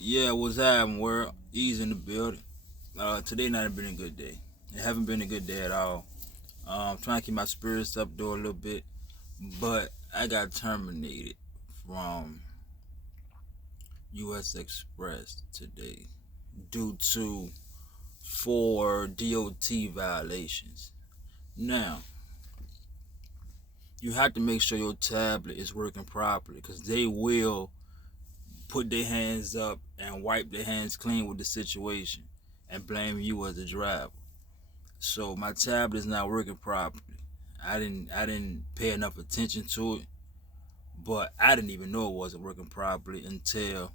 Yeah, what's happening, world? Ease in the building. Today not been a good day. It haven't been a good day at all. Trying to keep my spirits up, though, a little bit, but I got terminated from Usxpress today due to 4 DOT violations. Now, you have to make sure your tablet is working properly because they will put their hands up and wipe their hands clean with the situation and blame you as the driver. So my tablet is not working properly. I didn't pay enough attention to it, but I didn't even know it wasn't working properly until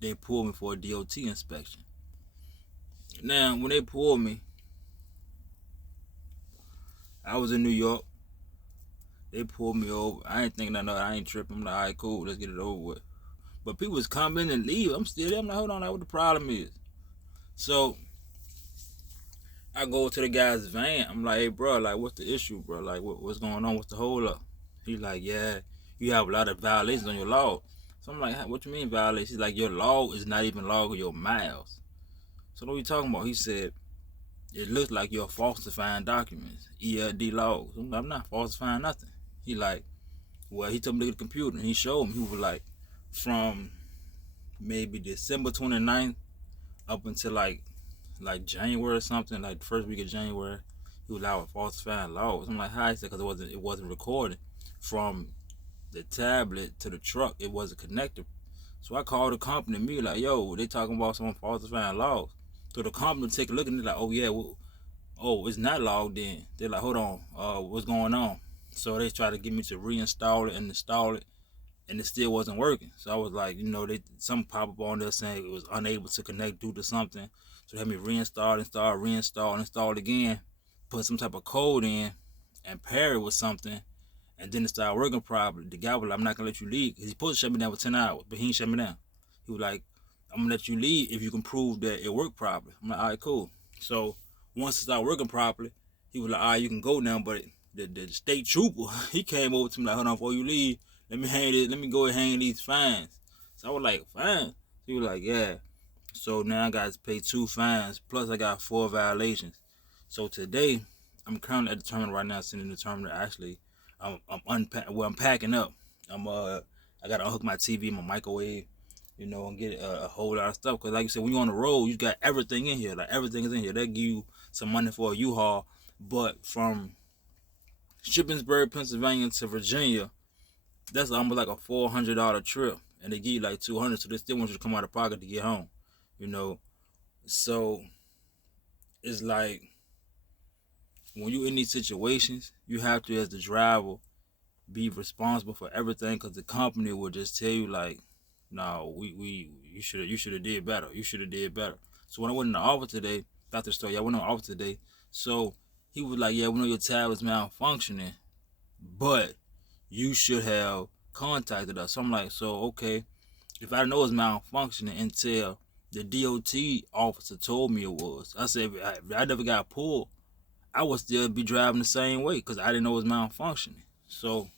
they pulled me for a DOT inspection. Now, when they pulled me, I was in New York. They pulled me over. I ain't thinking nothing. I ain't tripping. I'm like, all right, cool. Let's get it over with. But people was coming and leave. I'm still there. I'm like, hold on, what the problem is? So I go to the guy's van. I'm like, hey, bro, like, what's the issue, bro? Like, what's going on? What's the hold up? He's like, yeah, you have a lot of violations on your log. So I'm like, what you mean violations? He's like, your log is not even logging your miles. So what are we talking about? He said, it looks like you're falsifying documents, ELD logs. I'm like, I'm not falsifying nothing. He like, well, he told me to look at the computer and he showed me. He was like, from maybe December 29th up until like January or something, like the first week of January, he was out falsifying laws. I'm like, how? He said, because it wasn't recording from the tablet to the truck. It wasn't connected. So I called the company and me like, yo, they talking about someone falsifying laws. So the company take a look and they're like, oh yeah, well, oh, it's not logged in. They're like, hold on, what's going on? So they tried to get me to reinstall it and install it, and it still wasn't working. So I was like, some pop up on there saying it was unable to connect due to something. So they had me reinstall it again, put some type of code in, and pair it with something, and then it started working properly. The guy was like, I'm not gonna let you leave. He's supposed to shut me down for 10 hours, but he ain't shut me down. He was like, I'm gonna let you leave if you can prove that it worked properly. I'm like, all right, cool. So once it started working properly, he was like, all right, you can go now. But the state trooper, he came over to me like, hold on, before you leave, let me go and hang these fines. So I was like, fines? He was like, yeah. So now I got to pay 2 fines, plus I got 4 violations. So today, I'm currently at the terminal right now, sitting in the terminal. Actually, I'm packing up. I gotta unhook my TV, my microwave, and get a whole lot of stuff. Cause like you said, when you're on the road, you got everything in here. Like everything is in here. They give you some money for a U-Haul, but from Shippensburg, Pennsylvania to Virginia, that's almost like a $400 trip, and they give you like 200, so they still want you to come out of pocket to get home. You know, so it's like when you in these situations, you have to, as the driver, be responsible for everything, because the company will just tell you like, no, we you should have did better. You should have did better. So when I went in the office today, back to the story, I went in the office today. So he was like, yeah, we know your tab is malfunctioning, but you should have contacted us. So I'm like, so okay, if I know it's malfunctioning until the DOT officer told me it was, I said, if I never got pulled, I would still be driving the same way because I didn't know it was malfunctioning. So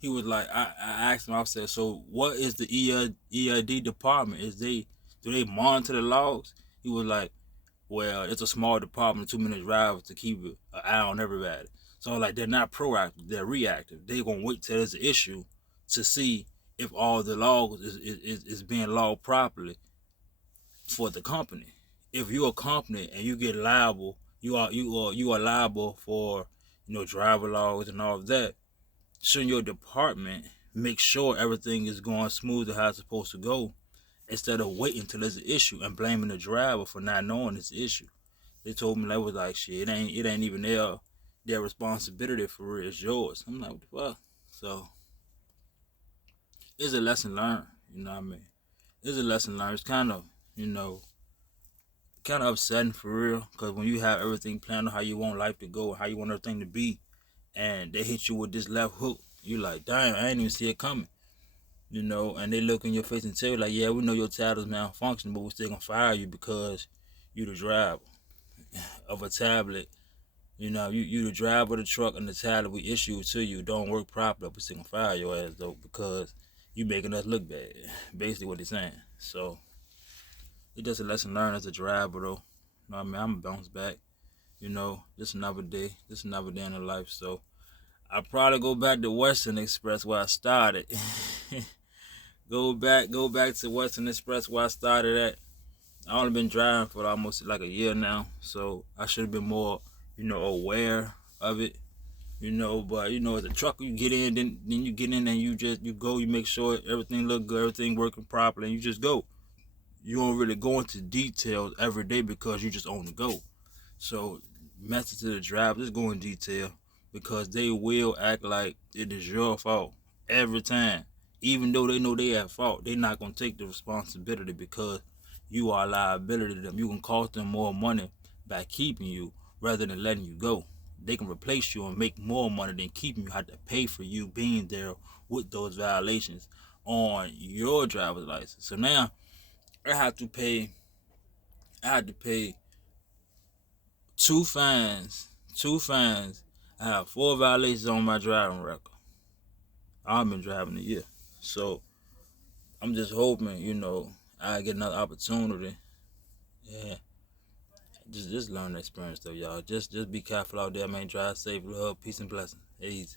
he was like, I asked him, I said, so what is the ELD department? Do they monitor the logs? He was like, well, it's a small department, 2 minute drive to keep an eye on everybody. So like, they're not proactive, they're reactive. They're gonna wait till there's an issue to see if all the logs is being logged properly for the company. If you're a company and you get liable, you are liable for driver logs and all of that. Shouldn't your department make sure everything is going smooth as how it's supposed to go, instead of waiting until there's an issue and blaming the driver for not knowing it's an issue? They told me, that was like, shit, it ain't even their responsibility for real. It's yours. I'm like, what the fuck? So it's a lesson learned. You know what I mean? It's a lesson learned. It's you know, kind of upsetting for real, because when you have everything planned on how you want life to go, how you want everything to be, and they hit you with this left hook, you like, damn, I ain't even see it coming. And they look in your face and tell you like, yeah, we know your title's malfunctioning, but we're still gonna fire you because you the driver of a tablet. You the driver of the truck, and the tablet we issue to you don't work properly. We still gonna fire your ass though, because you making us look bad. Basically what they're saying. So it's just a lesson learned as a driver though. You know what I mean? I'm gonna bounce back. You know, just another day. Just another day in the life. So I probably go back to Western Express where I started. go back to Western Express where I started at. I only been driving for almost like a year now, so I should have been more, aware of it. But as a trucker, you get in, then you get in and you go, you make sure everything look good, everything working properly, and you just go. You don't really go into details every day because you just on the go. So, message to the driver, just go in detail because they will act like it is your fault every time. Even though they know they at fault, they're not gonna take the responsibility because you are a liability to them. You can cost them more money by keeping you rather than letting you go. They can replace you and make more money than keeping you. Have to pay for you being there with those violations on your driver's license. So now I have to pay. I had to pay two fines. Two fines. I have 4 violations on my driving record. I've been driving a year. So I'm just hoping, I get another opportunity. Yeah. Just learn the experience though, y'all. Just be careful out there, man. Drive safe, love, peace and blessings. Easy.